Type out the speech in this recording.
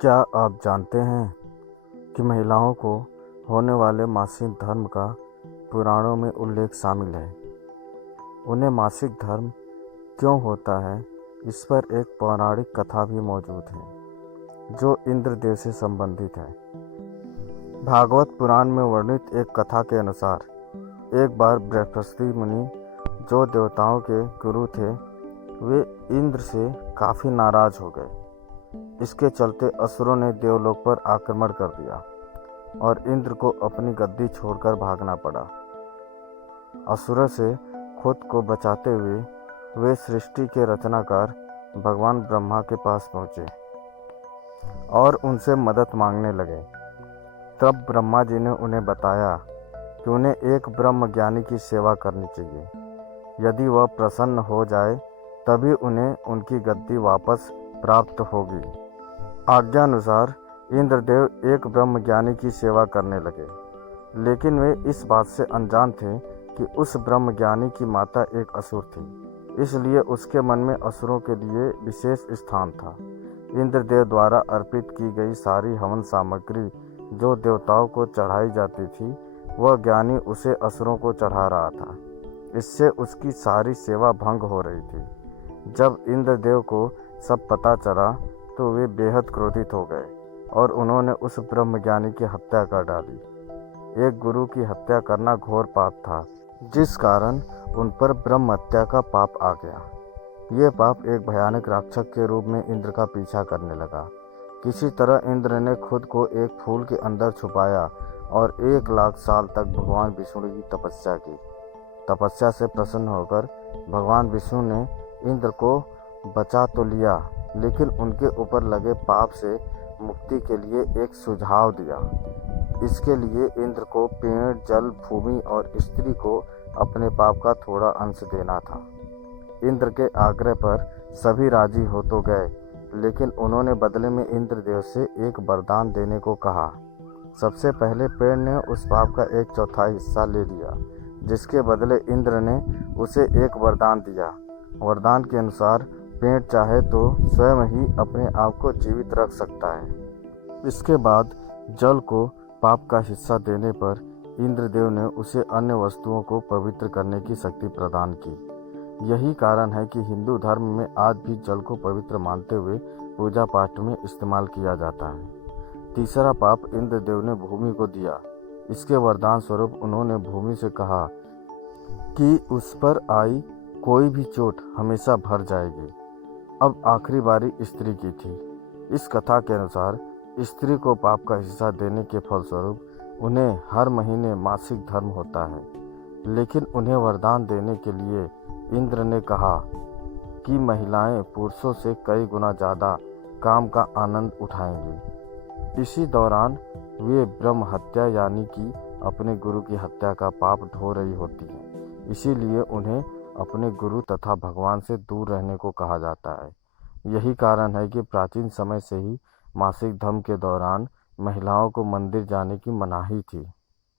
क्या आप जानते हैं कि महिलाओं को होने वाले मासिक धर्म का पुराणों में उल्लेख शामिल है। उन्हें मासिक धर्म क्यों होता है, इस पर एक पौराणिक कथा भी मौजूद है जो इंद्रदेव से संबंधित है। भागवत पुराण में वर्णित एक कथा के अनुसार एक बार बृहस्पति मुनि, जो देवताओं के गुरु थे, वे इंद्र से काफ़ी नाराज हो गए। इसके चलते असुरों ने देवलोक पर आक्रमण कर दिया और इंद्र को अपनी गद्दी छोड़कर भागना पड़ा। असुरों से खुद को बचाते हुए वे सृष्टि के रचनाकार भगवान ब्रह्मा के पास पहुँचे और उनसे मदद मांगने लगे। तब ब्रह्मा जी ने उन्हें बताया कि उन्हें एक ब्रह्म ज्ञानी की सेवा करनी चाहिए। यदि वह प्रसन्न हो जाए तभी उन्हें उनकी गद्दी वापस प्राप्त होगी। आज्ञानुसार इंद्रदेव एक ब्रह्मज्ञानी की सेवा करने लगे, लेकिन वे इस बात से अनजान थे कि उस ब्रह्मज्ञानी की माता एक असुर थी, इसलिए उसके मन में असुरों के लिए विशेष स्थान था। इंद्रदेव द्वारा अर्पित की गई सारी हवन सामग्री जो देवताओं को चढ़ाई जाती थी, वह ज्ञानी उसे असुरों को चढ़ा रहा था। इससे उसकी सारी सेवा भंग हो रही थी। जब इंद्रदेव को सब पता चला तो वे बेहद क्रोधित हो गए और उन्होंने उस ब्रह्मज्ञानी की हत्या कर डाली। एक गुरु की हत्या करना घोर पाप था, जिस कारण उन पर ब्रह्म हत्या का पाप आ गया। ये पाप एक भयानक राक्षस के रूप में इंद्र का पीछा करने लगा। किसी तरह इंद्र ने खुद को एक फूल के अंदर छुपाया और 1,00,000 साल तक भगवान विष्णु की तपस्या की। तपस्या से प्रसन्न होकर भगवान विष्णु ने इंद्र को बचा तो लिया, लेकिन उनके ऊपर लगे पाप से मुक्ति के लिए एक सुझाव दिया। इसके लिए इंद्र को पेड़, जल, भूमि और स्त्री को अपने पाप का थोड़ा अंश देना था। इंद्र के आग्रह पर सभी राजी हो तो गए, लेकिन उन्होंने बदले में इंद्रदेव से एक वरदान देने को कहा। सबसे पहले पेड़ ने उस पाप का 1/4 हिस्सा ले लिया, जिसके बदले इंद्र ने उसे एक वरदान दिया। वरदान के अनुसार पेड़ चाहे तो स्वयं ही अपने आप को जीवित रख सकता है। इसके बाद जल को पाप का हिस्सा देने पर इंद्रदेव ने उसे अन्य वस्तुओं को पवित्र करने की शक्ति प्रदान की। यही कारण है कि हिंदू धर्म में आज भी जल को पवित्र मानते हुए पूजा पाठ में इस्तेमाल किया जाता है। तीसरा पाप इंद्रदेव ने भूमि को दिया। इसके वरदान स्वरूप उन्होंने भूमि से कहा कि उस पर आई कोई भी चोट हमेशा भर जाएगी। अब आखिरी बारी स्त्री की थी। इस कथा के अनुसार स्त्री को पाप का हिस्सा देने के फलस्वरूप उन्हें हर महीने मासिक धर्म होता है, लेकिन उन्हें वरदान देने के लिए इंद्र ने कहा कि महिलाएं पुरुषों से कई गुना ज़्यादा काम का आनंद उठाएंगी। इसी दौरान वे ब्रह्म हत्या यानी कि अपने गुरु की हत्या का पाप ढो रही होती हैं। इसीलिए उन्हें अपने गुरु तथा भगवान से दूर रहने को कहा जाता है। यही कारण है कि प्राचीन समय से ही मासिक धर्म के दौरान महिलाओं को मंदिर जाने की मनाही थी।